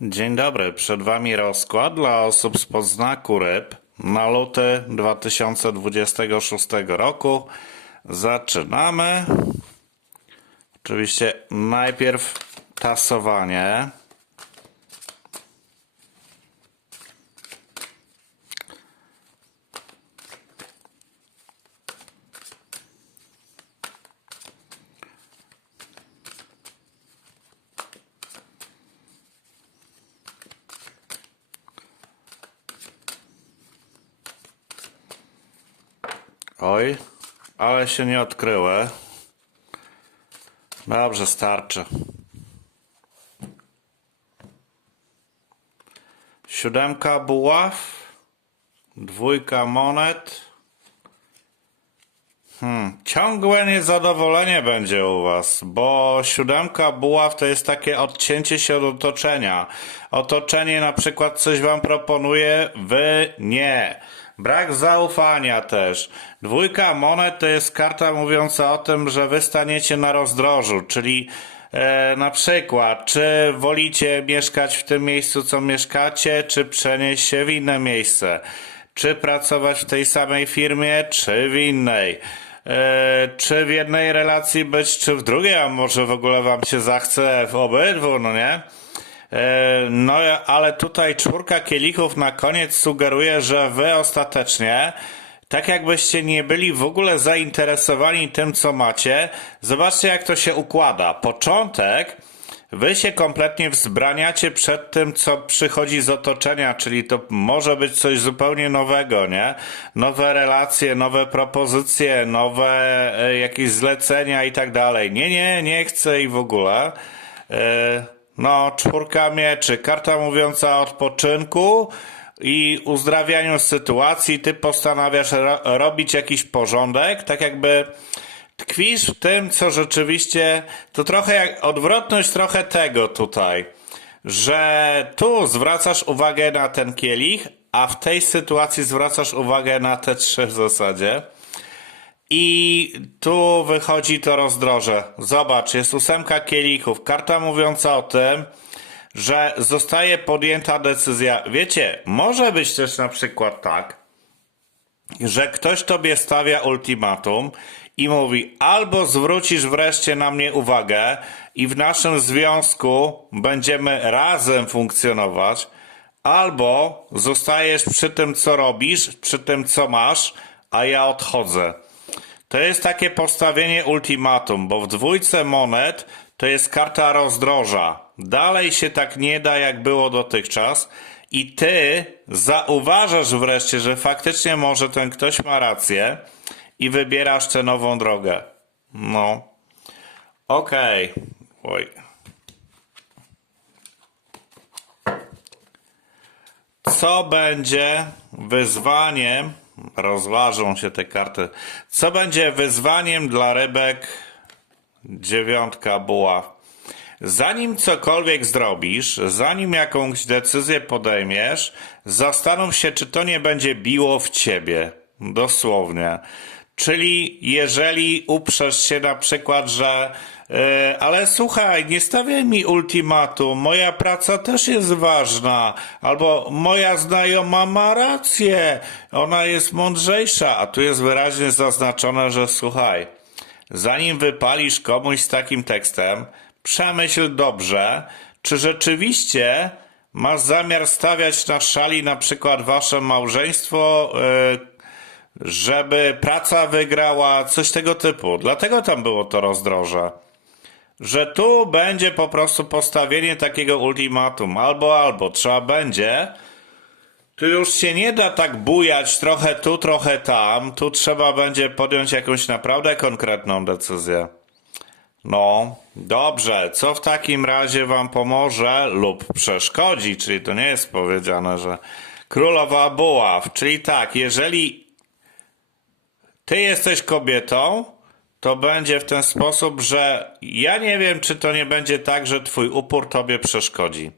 Dzień dobry, przed Wami rozkład dla osób z podznaku ryb na luty 2026 roku. Zaczynamy. Oczywiście najpierw tasowanie. Oj, ale się nie odkryły. Dobrze, starczy. Siódemka buław, dwójka monet. Hmm, ciągłe niezadowolenie będzie u was, bo siódemka buław to jest takie odcięcie się od otoczenia. Otoczenie na przykład coś wam proponuje, wy nie. Brak zaufania też. Dwójka monet to jest karta mówiąca o tym, że wy staniecie na rozdrożu, czyli e, na przykład, czy wolicie mieszkać w tym miejscu, co mieszkacie, czy przenieść się w inne miejsce, czy pracować w tej samej firmie, czy w innej. E, czy w jednej relacji być, czy w drugiej, a może w ogóle wam się zachce w obydwu, no nie? E, No, ale tutaj czwórka kielichów na koniec sugeruje, że wy ostatecznie, tak jakbyście nie byli w ogóle zainteresowani tym, co macie, zobaczcie, jak to się układa. Początek, wy się kompletnie wzbraniacie przed tym, co przychodzi z otoczenia, czyli to może być coś zupełnie nowego, nie? Nowe relacje, nowe propozycje, nowe e, jakieś zlecenia i tak dalej. Nie, nie, nie chcę i w ogóle. E, no, czwórka mieczy, karta mówiąca o odpoczynku i uzdrawianiu sytuacji. Ty postanawiasz ro- robić jakiś porządek, tak jakby tkwisz w tym, co rzeczywiście, to trochę jak odwrotność trochę tego tutaj, że tu zwracasz uwagę na ten kielich, a w tej sytuacji zwracasz uwagę na te trzy w zasadzie. I tu wychodzi to rozdroże. Zobacz, jest ósemka kielichów. Karta mówiąca o tym, że zostaje podjęta decyzja. Wiecie, może być też na przykład tak, że ktoś tobie stawia ultimatum i mówi: albo zwrócisz wreszcie na mnie uwagę i w naszym związku będziemy razem funkcjonować, albo zostajesz przy tym, co robisz, przy tym, co masz, a ja odchodzę. To jest takie postawienie ultimatum, bo w dwójce monet to jest karta rozdroża. Dalej się tak nie da, jak było dotychczas. I ty zauważasz wreszcie, że faktycznie może ten ktoś ma rację i wybierasz tę nową drogę. No. Okej. Oj. Co będzie wyzwaniem? Rozważą się te karty. Co będzie wyzwaniem dla rybek? Dziewiątka buław. Zanim cokolwiek zrobisz, zanim jakąś decyzję podejmiesz, zastanów się, czy to nie będzie biło w ciebie. Dosłownie. Czyli jeżeli uprzesz się na przykład, że ale słuchaj, nie stawiaj mi ultimatum, moja praca też jest ważna, albo moja znajoma ma rację, ona jest mądrzejsza, a tu jest wyraźnie zaznaczone, że słuchaj, zanim wypalisz komuś z takim tekstem, przemyśl dobrze, czy rzeczywiście masz zamiar stawiać na szali na przykład wasze małżeństwo, e, żeby praca wygrała, coś tego typu. Dlatego tam było to rozdroże. Że tu będzie po prostu postawienie takiego ultimatum, albo, albo, trzeba będzie. Tu już się nie da tak bujać trochę tu, trochę tam. Tu trzeba będzie podjąć jakąś naprawdę konkretną decyzję. No, dobrze. Co w takim razie wam pomoże lub przeszkodzi? Czyli to nie jest powiedziane, że królowa buław. Czyli tak, jeżeli ty jesteś kobietą, to będzie w ten sposób, że ja nie wiem, czy to nie będzie tak, że twój upór tobie przeszkodzi.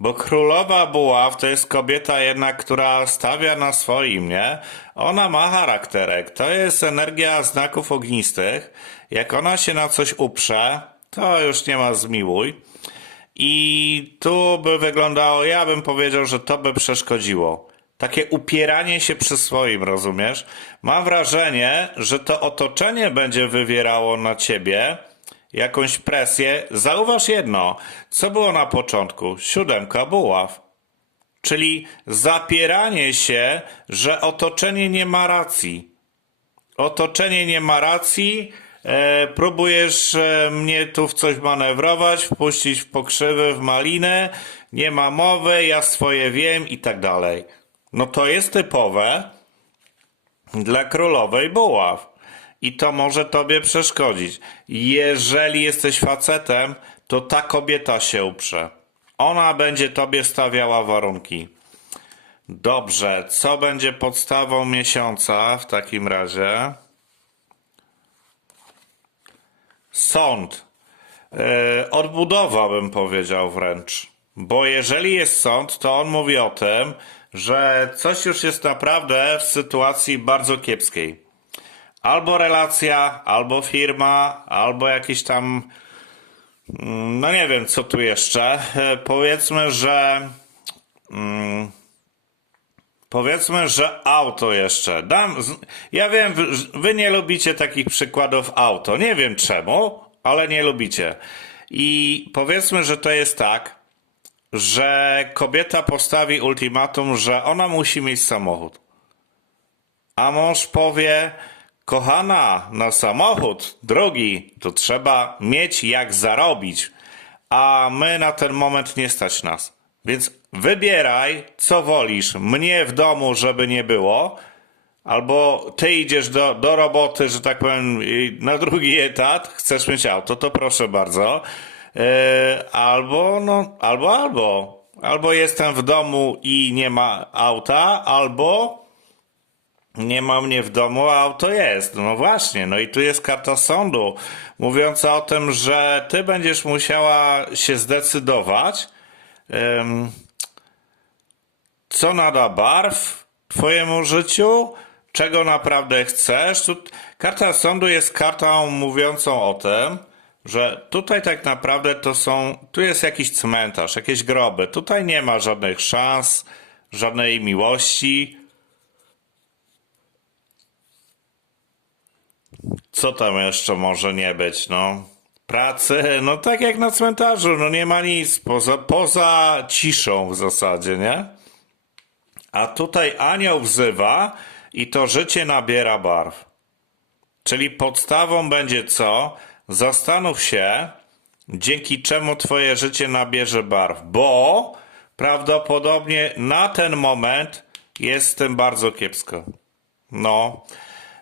Bo królowa buław to jest kobieta jednak, która stawia na swoim, nie? Ona ma charakterek. To jest energia znaków ognistych. Jak ona się na coś uprze, to już nie ma zmiłuj. I tu by wyglądało, ja bym powiedział, że to by przeszkodziło. Takie upieranie się przy swoim, rozumiesz? Mam wrażenie, że to otoczenie będzie wywierało na ciebie jakąś presję. Zauważ jedno, co było na początku? Siódemka buław. Czyli zapieranie się, że otoczenie nie ma racji. Otoczenie nie ma racji, e, próbujesz e, mnie tu w coś manewrować, wpuścić w pokrzywy, w malinę, nie ma mowy, ja swoje wiem i tak dalej. No to jest typowe dla królowej buław. I to może tobie przeszkodzić. Jeżeli jesteś facetem, to ta kobieta się uprze. Ona będzie tobie stawiała warunki. Dobrze, co będzie podstawą miesiąca w takim razie? Sąd. Yy, odbudowa bym powiedział wręcz. Bo jeżeli jest sąd, to on mówi o tym, że coś już jest naprawdę w sytuacji bardzo kiepskiej. Albo relacja, albo firma, albo jakiś tam. mm, No nie wiem, co tu jeszcze. E, Powiedzmy, że. mm, Powiedzmy, że auto jeszcze. Dam, ja wiem, wy nie lubicie takich przykładów auto. Nie wiem czemu, ale nie lubicie. I powiedzmy, że to jest tak, że kobieta postawi ultimatum, że ona musi mieć samochód. A mąż powie, kochana, na samochód drogi to trzeba mieć jak zarobić, a my na ten moment nie stać nas. Więc wybieraj, co wolisz. Mnie w domu, żeby nie było, albo ty idziesz do, do roboty, że tak powiem, na drugi etat, chcesz mieć auto, to proszę bardzo. Yy, albo, no, albo, albo. Albo jestem w domu i nie ma auta, albo nie ma mnie w domu, a auto jest. No właśnie, no i tu jest karta sądu, mówiąca o tym, że ty będziesz musiała się zdecydować, co nada barw twojemu życiu, czego naprawdę chcesz. Karta sądu jest kartą mówiącą o tym, że tutaj tak naprawdę to są, tu jest jakiś cmentarz, jakieś groby. Tutaj nie ma żadnych szans, żadnej miłości. Co tam jeszcze może nie być, no? Pracy, no tak jak na cmentarzu, no nie ma nic, poza, poza ciszą w zasadzie, nie? A tutaj anioł wzywa i to życie nabiera barw. Czyli podstawą będzie co? Zastanów się, dzięki czemu twoje życie nabierze barw, bo prawdopodobnie na ten moment jest z tym bardzo kiepsko. No.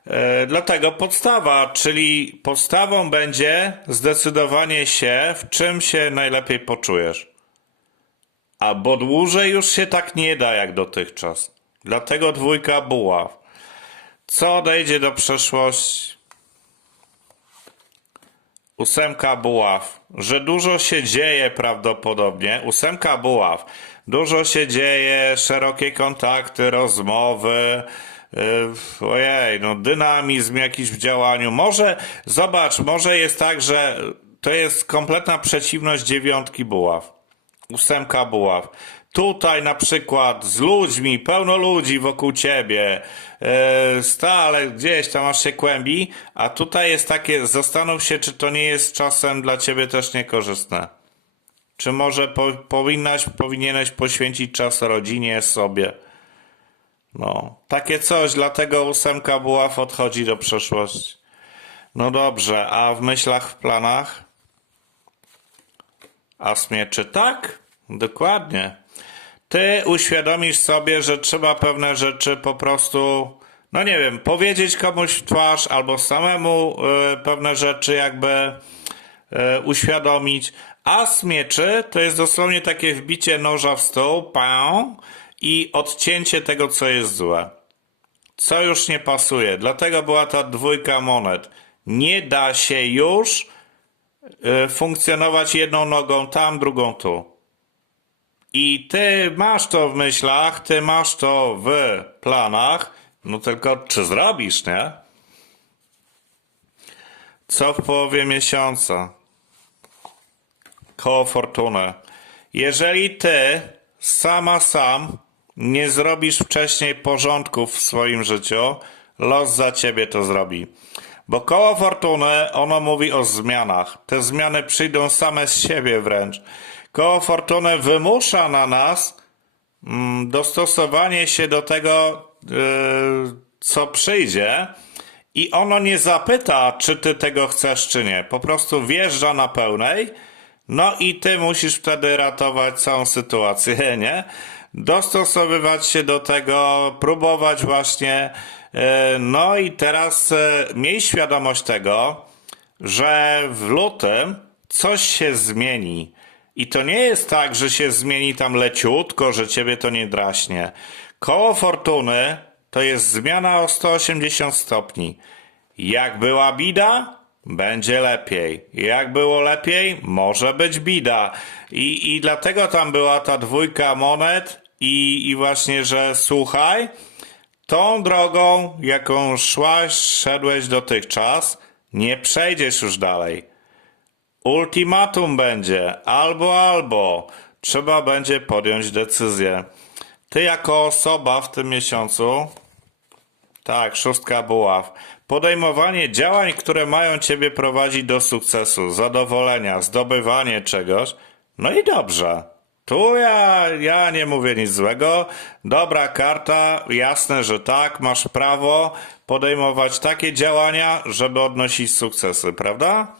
E, dlatego podstawa, czyli podstawą będzie zdecydowanie się, w czym się najlepiej poczujesz. A bo dłużej już się tak nie da jak dotychczas. Dlatego dwójka buław. Co odejdzie do przeszłości? Ósemka buław. Że dużo się dzieje prawdopodobnie. Ósemka buław. Dużo się dzieje, szerokie kontakty, rozmowy. Yy, ojej, no dynamizm jakiś w działaniu. Może, zobacz, może jest tak, że to jest kompletna przeciwność dziewiątki buław. Ósemka buław. Tutaj na przykład z ludźmi, pełno ludzi wokół ciebie, e, stale gdzieś tam aż się kłębi, a tutaj jest takie, zastanów się, czy to nie jest czasem dla ciebie też niekorzystne. Czy może po, powinnaś, powinieneś poświęcić czas rodzinie, sobie. No, takie coś, dlatego ósemka buław odchodzi do przeszłości. No dobrze, a w myślach, w planach? A smieczy tak? Dokładnie. Ty uświadomisz sobie, że trzeba pewne rzeczy po prostu, no nie wiem, powiedzieć komuś w twarz albo samemu y, pewne rzeczy jakby y, uświadomić. A smieczy to jest dosłownie takie wbicie noża w stół, pę, i odcięcie tego, co jest złe. Co już nie pasuje. Dlatego była ta dwójka monet. Nie da się już y, funkcjonować jedną nogą tam, drugą tu. I ty masz to w myślach, ty masz to w planach, no tylko czy zrobisz, nie? Co w połowie miesiąca? Koło fortuny. Jeżeli ty sama sam nie zrobisz wcześniej porządków w swoim życiu, los za ciebie to zrobi. Bo koło fortuny, ono mówi o zmianach. Te zmiany przyjdą same z siebie wręcz. Koło fortuny wymusza na nas mm, dostosowanie się do tego, yy, co przyjdzie, i ono nie zapyta, czy ty tego chcesz, czy nie. Po prostu wjeżdża na pełnej, no i ty musisz wtedy ratować całą sytuację, nie? Dostosowywać się do tego, próbować właśnie. e, No i teraz e, miej świadomość tego, że w lutym coś się zmieni. I to nie jest tak, że się zmieni tam leciutko, że ciebie to nie draśnie. Koło fortuny to jest zmiana o 180 stopni. Jak była bida, będzie lepiej. Jak było lepiej, może być bida. I, i dlatego tam była ta dwójka monet i, i właśnie, że słuchaj, tą drogą, jaką szłaś, szedłeś dotychczas, nie przejdziesz już dalej. Ultimatum będzie, albo, albo. Trzeba będzie podjąć decyzję. Ty jako osoba w tym miesiącu, tak, szóstka buław, podejmowanie działań, które mają ciebie prowadzić do sukcesu, zadowolenia, zdobywanie czegoś, no i dobrze. Tu ja, ja nie mówię nic złego. Dobra karta, jasne, że tak, masz prawo podejmować takie działania, żeby odnosić sukcesy, prawda?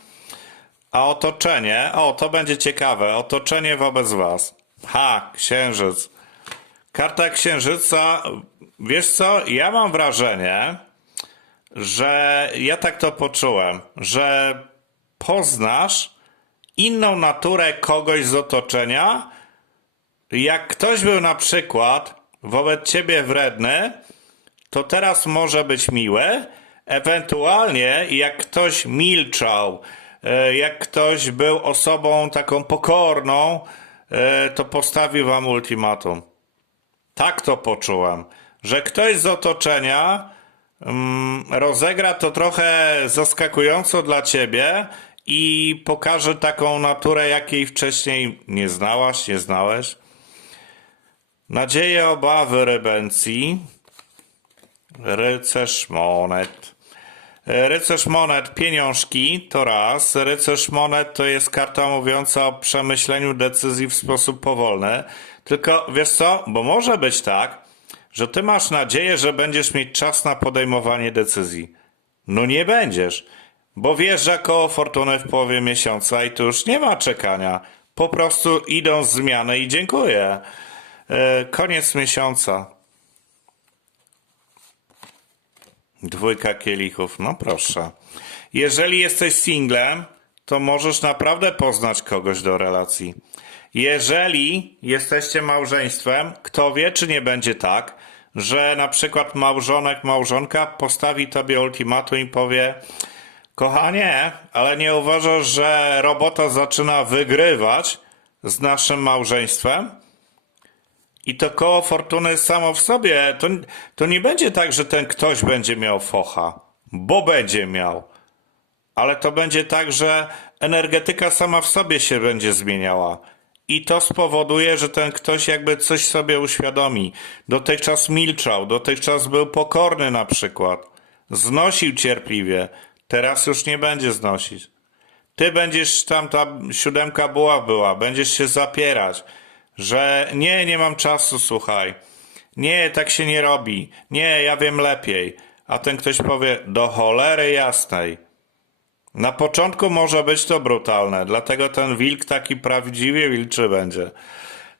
A otoczenie, o, to będzie ciekawe, otoczenie wobec was. Ha, księżyc. Karta księżyca, wiesz co, ja mam wrażenie, że ja tak to poczułem, że poznasz inną naturę kogoś z otoczenia, jak ktoś był na przykład wobec ciebie wredny, to teraz może być miły. Ewentualnie, jak ktoś milczał, jak ktoś był osobą taką pokorną, e, to postawił wam ultimatum. Tak to poczułem, że ktoś z otoczenia mm, rozegra to trochę zaskakująco dla ciebie i pokaże taką naturę, jakiej wcześniej nie znałaś, nie znałeś. Nadzieje, obawy, rebencji. Rycerz monet. Rycerz monet, pieniążki to raz. Rycerz monet to jest karta mówiąca o przemyśleniu decyzji w sposób powolny. Tylko wiesz co? Bo może być tak, że ty masz nadzieję, że będziesz mieć czas na podejmowanie decyzji. No nie będziesz, bo wjeżdża koło fortuny w połowie miesiąca i tu już nie ma czekania. Po prostu idą zmiany i dziękuję. E, Koniec miesiąca. Dwójka kielichów, no proszę. Jeżeli jesteś singlem, to możesz naprawdę poznać kogoś do relacji. Jeżeli jesteście małżeństwem, kto wie, czy nie będzie tak, że na przykład małżonek, małżonka postawi tobie ultimatum i powie: Kochanie, ale nie uważasz, że robota zaczyna wygrywać z naszym małżeństwem? I to koło fortuny samo w sobie, to, to nie będzie tak, że ten ktoś będzie miał focha, bo będzie miał. Ale to będzie tak, że energetyka sama w sobie się będzie zmieniała. I to spowoduje, że ten ktoś jakby coś sobie uświadomi. Dotychczas milczał, dotychczas był pokorny na przykład. Znosił cierpliwie, teraz już nie będzie znosić. Ty będziesz tam, ta siódemka była, była, będziesz się zapierać, że nie, nie mam czasu, słuchaj. Nie, tak się nie robi. Nie, ja wiem lepiej. A ten ktoś powie, do cholery jasnej. Na początku może być to brutalne, dlatego ten wilk taki prawdziwie wilczy będzie.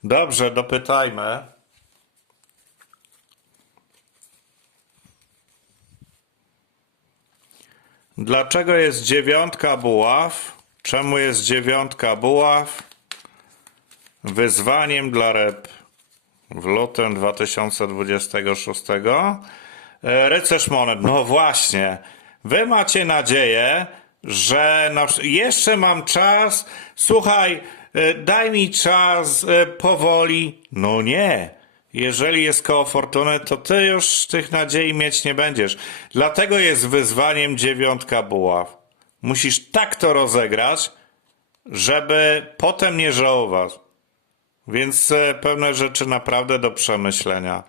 Dobrze, dopytajmy. Dlaczego jest dziewiątka buław? Czemu jest dziewiątka buław? Wyzwaniem dla rep w lutym 2026. E, Rycerz monet, no właśnie. Wy macie nadzieję, że na, jeszcze mam czas. Słuchaj, e, daj mi czas e, powoli. No nie. Jeżeli jest koło fortuny, to ty już tych nadziei mieć nie będziesz. Dlatego jest wyzwaniem dziewiątka buław. Musisz tak to rozegrać, żeby potem nie żałować. Więc e, pewne rzeczy naprawdę do przemyślenia.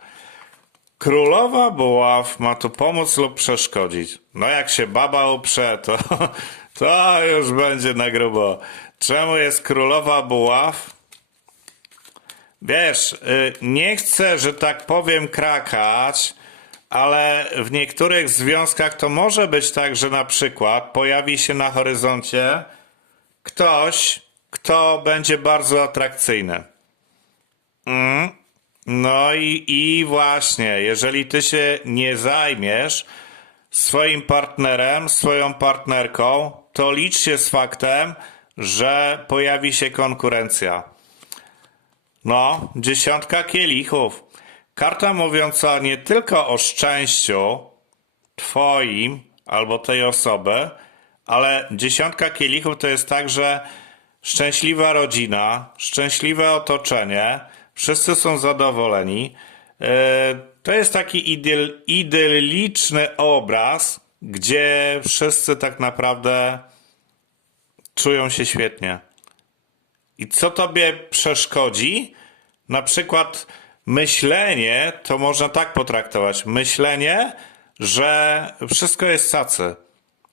Królowa buław ma tu pomóc lub przeszkodzić. No jak się baba uprze, to, to już będzie na grubo. Czemu jest królowa buław? Wiesz, y, nie chcę, że tak powiem, krakać, ale w niektórych związkach to może być tak, że na przykład pojawi się na horyzoncie ktoś, kto będzie bardzo atrakcyjny. Mm. No i, i właśnie, jeżeli ty się nie zajmiesz swoim partnerem, swoją partnerką, to licz się z faktem, że pojawi się konkurencja. No, dziesiątka kielichów. Karta mówiąca nie tylko o szczęściu twoim albo tej osoby, ale dziesiątka kielichów to jest także szczęśliwa rodzina, szczęśliwe otoczenie, wszyscy są zadowoleni. Yy, To jest taki idyl, idylliczny obraz, gdzie wszyscy tak naprawdę czują się świetnie. I co tobie przeszkodzi? Na przykład myślenie, to można tak potraktować. Myślenie, że wszystko jest cacy.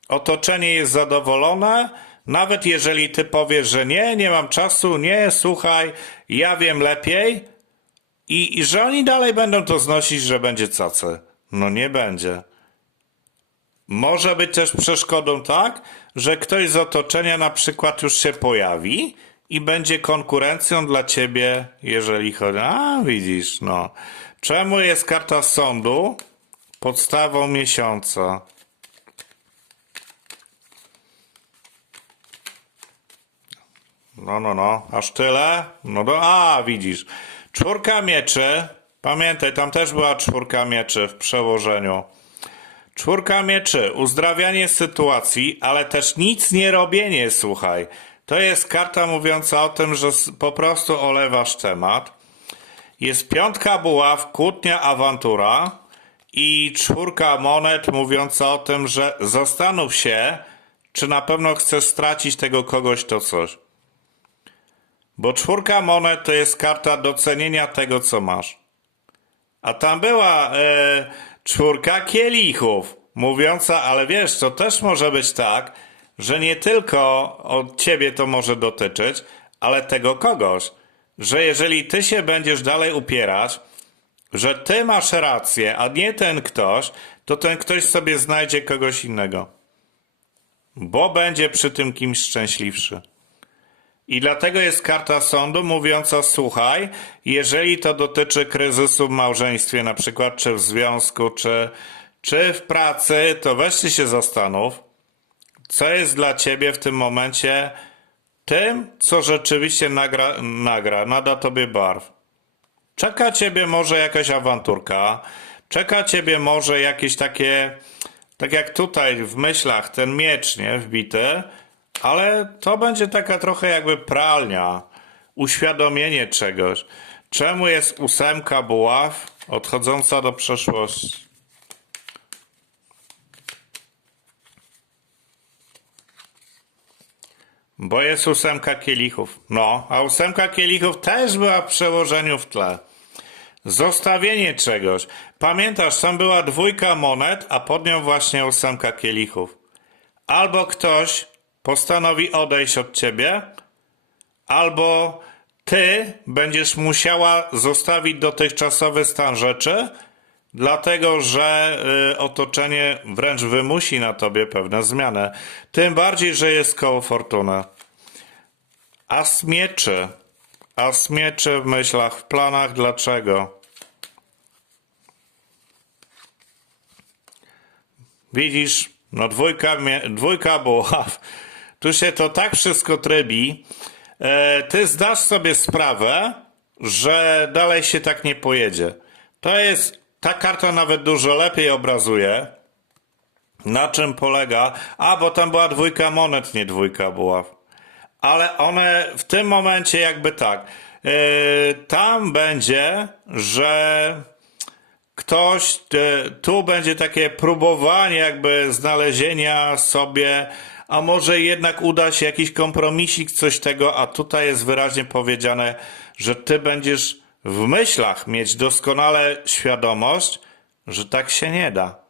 Otoczenie jest zadowolone, nawet jeżeli ty powiesz, że nie, nie mam czasu, nie, słuchaj, ja wiem lepiej. I, I że oni dalej będą to znosić, że będzie cacy. No nie będzie. Może być też przeszkodą tak, że ktoś z otoczenia na przykład już się pojawi i będzie konkurencją dla ciebie, jeżeli chodzi. A, widzisz, no. Czemu jest karta sądu podstawą miesiąca? No, no, no. Aż tyle? No do. A, widzisz. Czwórka mieczy. Pamiętaj, tam też była czwórka mieczy w przełożeniu. Czwórka mieczy, uzdrawianie sytuacji, ale też nic nie robienie, słuchaj. To jest karta mówiąca o tym, że po prostu olewasz temat. Jest piątka buław, kłótnia, awantura i czwórka monet mówiąca o tym, że zastanów się, czy na pewno chcesz stracić tego kogoś to coś. Bo czwórka monet to jest karta docenienia tego, co masz. A tam była e, czwórka kielichów, mówiąca, ale wiesz, to też może być tak, że nie tylko od ciebie to może dotyczyć, ale tego kogoś. Że jeżeli ty się będziesz dalej upierać, że ty masz rację, a nie ten ktoś, to ten ktoś sobie znajdzie kogoś innego. Bo będzie przy tym kimś szczęśliwszy. I dlatego jest karta sądu mówiąca: słuchaj, jeżeli to dotyczy kryzysu w małżeństwie, na przykład, czy w związku, czy, czy w pracy, to weźcie się zastanów, co jest dla ciebie w tym momencie tym, co rzeczywiście nagra, nagra nada tobie barw. Czeka ciebie może jakaś awanturka, czeka ciebie może jakieś takie, tak jak tutaj w myślach, ten miecz, nie, wbity, ale to będzie taka trochę jakby pralnia, uświadomienie czegoś. Czemu jest ósemka buław odchodząca do przeszłości? Bo jest ósemka kielichów. No, a ósemka kielichów też była w przełożeniu w tle. Zostawienie czegoś. Pamiętasz, tam była dwójka monet, a pod nią właśnie ósemka kielichów. Albo ktoś postanowi odejść od ciebie, albo ty będziesz musiała zostawić dotychczasowy stan rzeczy, dlatego że y, otoczenie wręcz wymusi na tobie pewne zmiany. Tym bardziej, że jest koło fortuny. As mieczy. As mieczy w myślach, w planach. Dlaczego? Widzisz, no dwójka, dwójka buław. Tu się to tak wszystko trybi. E, ty zdasz sobie sprawę, że dalej się tak nie pojedzie. To jest, ta karta nawet dużo lepiej obrazuje, na czym polega. A, bo tam była dwójka monet, nie dwójka buław. Ale one w tym momencie jakby tak. E, tam będzie, że ktoś, e, tu będzie takie próbowanie jakby znalezienia sobie, a może jednak uda się jakiś kompromisik, coś tego, a tutaj jest wyraźnie powiedziane, że ty będziesz w myślach mieć doskonale świadomość, że tak się nie da.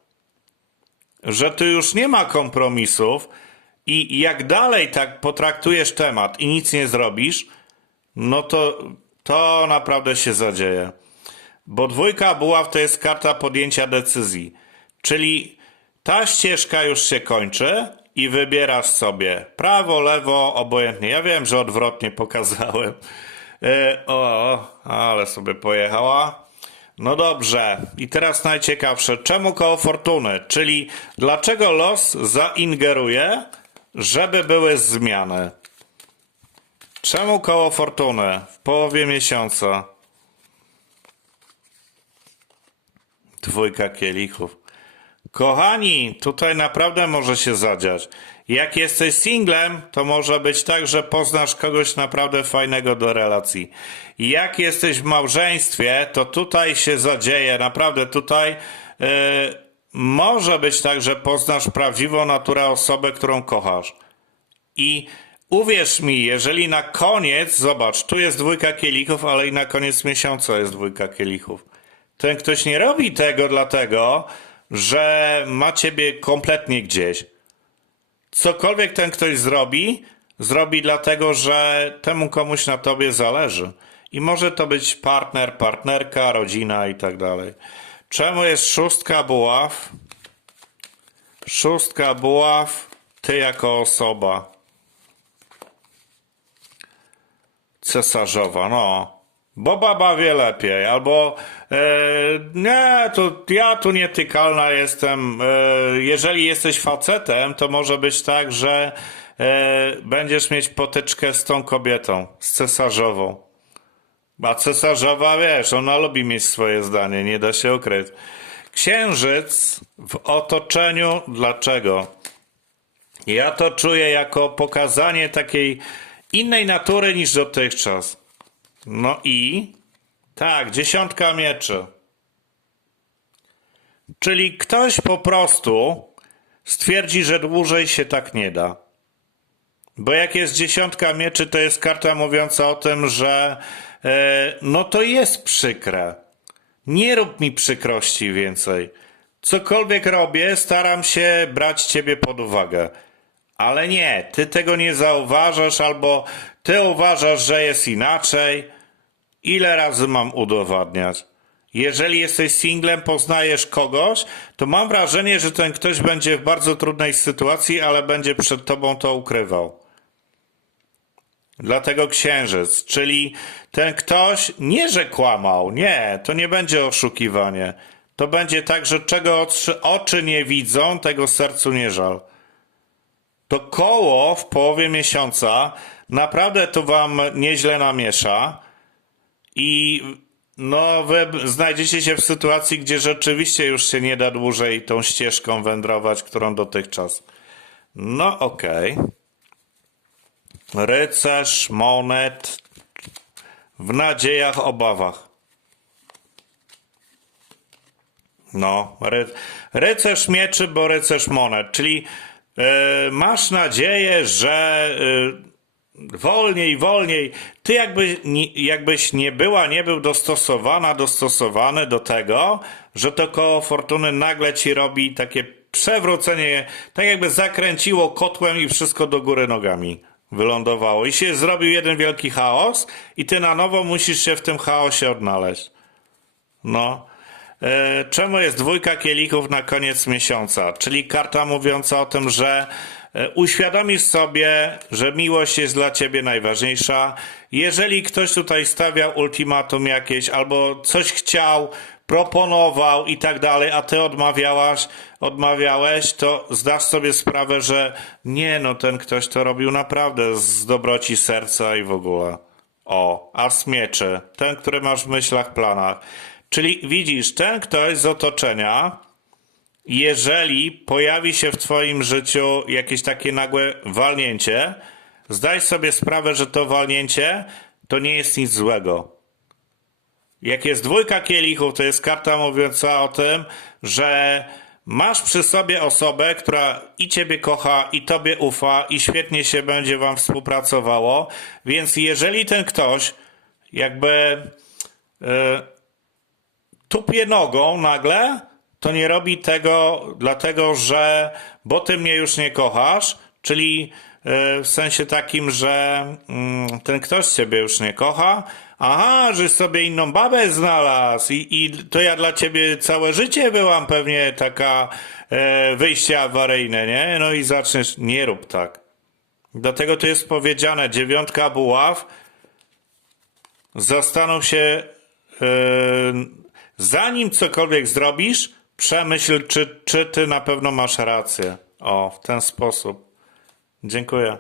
Że tu już nie ma kompromisów i jak dalej tak potraktujesz temat i nic nie zrobisz, no to to naprawdę się zadzieje. Bo dwójka buław to jest karta podjęcia decyzji. Czyli ta ścieżka już się kończy i wybierasz sobie prawo, lewo, obojętnie. Ja wiem, że odwrotnie pokazałem. E, o, ale sobie pojechała. No dobrze. I teraz najciekawsze. Czemu koło fortuny? Czyli dlaczego los zaingeruje, żeby były zmiany? Czemu koło fortuny w połowie miesiąca? Dwójka kielichów. Kochani, tutaj naprawdę może się zadziać. Jak jesteś singlem, to może być tak, że poznasz kogoś naprawdę fajnego do relacji. Jak jesteś w małżeństwie, to tutaj się zadzieje. Naprawdę tutaj yy, może być tak, że poznasz prawdziwą naturę osobę, którą kochasz. I uwierz mi, jeżeli na koniec, zobacz, tu jest dwójka kielichów, ale i na koniec miesiąca jest dwójka kielichów. Ten ktoś nie robi tego dlatego, że ma ciebie kompletnie gdzieś. Cokolwiek ten ktoś zrobi, zrobi dlatego, że temu komuś na tobie zależy. I może to być partner, partnerka, rodzina i tak dalej. Czemu jest szóstka buław? Szóstka buław, ty jako osoba. Cesarzowa, no. Bo baba wie lepiej, albo nie, to ja tu nietykalna jestem. E, jeżeli jesteś facetem, to może być tak, że e, będziesz mieć potyczkę z tą kobietą, z cesarzową. A cesarzowa, wiesz, ona lubi mieć swoje zdanie, nie da się ukryć. Księżyc w otoczeniu, dlaczego? Ja to czuję jako pokazanie takiej innej natury niż dotychczas. No i tak, dziesiątka mieczy. Czyli ktoś po prostu stwierdzi, że dłużej się tak nie da. Bo jak jest dziesiątka mieczy, to jest karta mówiąca o tym, że e, no to jest przykre. Nie rób mi przykrości więcej. Cokolwiek robię, staram się brać ciebie pod uwagę. Ale nie, ty tego nie zauważasz, albo ty uważasz, że jest inaczej. Ile razy mam udowadniać? Jeżeli jesteś singlem, poznajesz kogoś, to mam wrażenie, że ten ktoś będzie w bardzo trudnej sytuacji, ale będzie przed tobą to ukrywał. Dlatego księżyc, czyli ten ktoś nie, że kłamał, nie, to nie będzie oszukiwanie. To będzie tak, że czego oczy, nie widzą, tego sercu nie żal. To koło w połowie miesiąca naprawdę to wam nieźle namiesza i no, wy znajdziecie się w sytuacji, gdzie rzeczywiście już się nie da dłużej tą ścieżką wędrować, którą dotychczas. No, okej. Okay. Rycerz monet w nadziejach, obawach. No, ry rycerz mieczy, bo rycerz monet, czyli yy, masz nadzieję, że yy, wolniej, wolniej. Ty jakby, jakbyś nie była, nie był dostosowana, dostosowany do tego, że to koło fortuny nagle ci robi takie przewrócenie, tak jakby zakręciło kotłem i wszystko do góry nogami wylądowało. I się zrobił jeden wielki chaos i ty na nowo musisz się w tym chaosie odnaleźć. No. E, czemu jest dwójka kielichów na koniec miesiąca? Czyli karta mówiąca o tym, że uświadomisz sobie, że miłość jest dla ciebie najważniejsza. Jeżeli ktoś tutaj stawiał ultimatum jakieś albo coś chciał, proponował i tak dalej, a ty odmawiałaś, odmawiałeś, to zdasz sobie sprawę, że nie, no ten ktoś to robił naprawdę z dobroci serca i w ogóle. O, a smieczy, ten, który masz w myślach, planach. Czyli widzisz, ten ktoś z otoczenia, jeżeli pojawi się w twoim życiu jakieś takie nagłe walnięcie, zdaj sobie sprawę, że to walnięcie to nie jest nic złego. Jak jest dwójka kielichów, to jest karta mówiąca o tym, że masz przy sobie osobę, która i ciebie kocha, i tobie ufa, i świetnie się będzie wam współpracowało. Więc jeżeli ten ktoś jakby e, tupie nogą nagle, to nie robi tego dlatego, że bo ty mnie już nie kochasz, czyli e, w sensie takim, że mm, ten ktoś ciebie już nie kocha, aha, że sobie inną babę znalazł i, i to ja dla ciebie całe życie byłam pewnie taka e, wyjście awaryjne, nie? No i zaczniesz, nie rób tak. Dlatego tu jest powiedziane, dziewiątka buław, zastanów się, e, zanim cokolwiek zrobisz, przemyśl, czy, czy ty na pewno masz rację. O, w ten sposób. Dziękuję.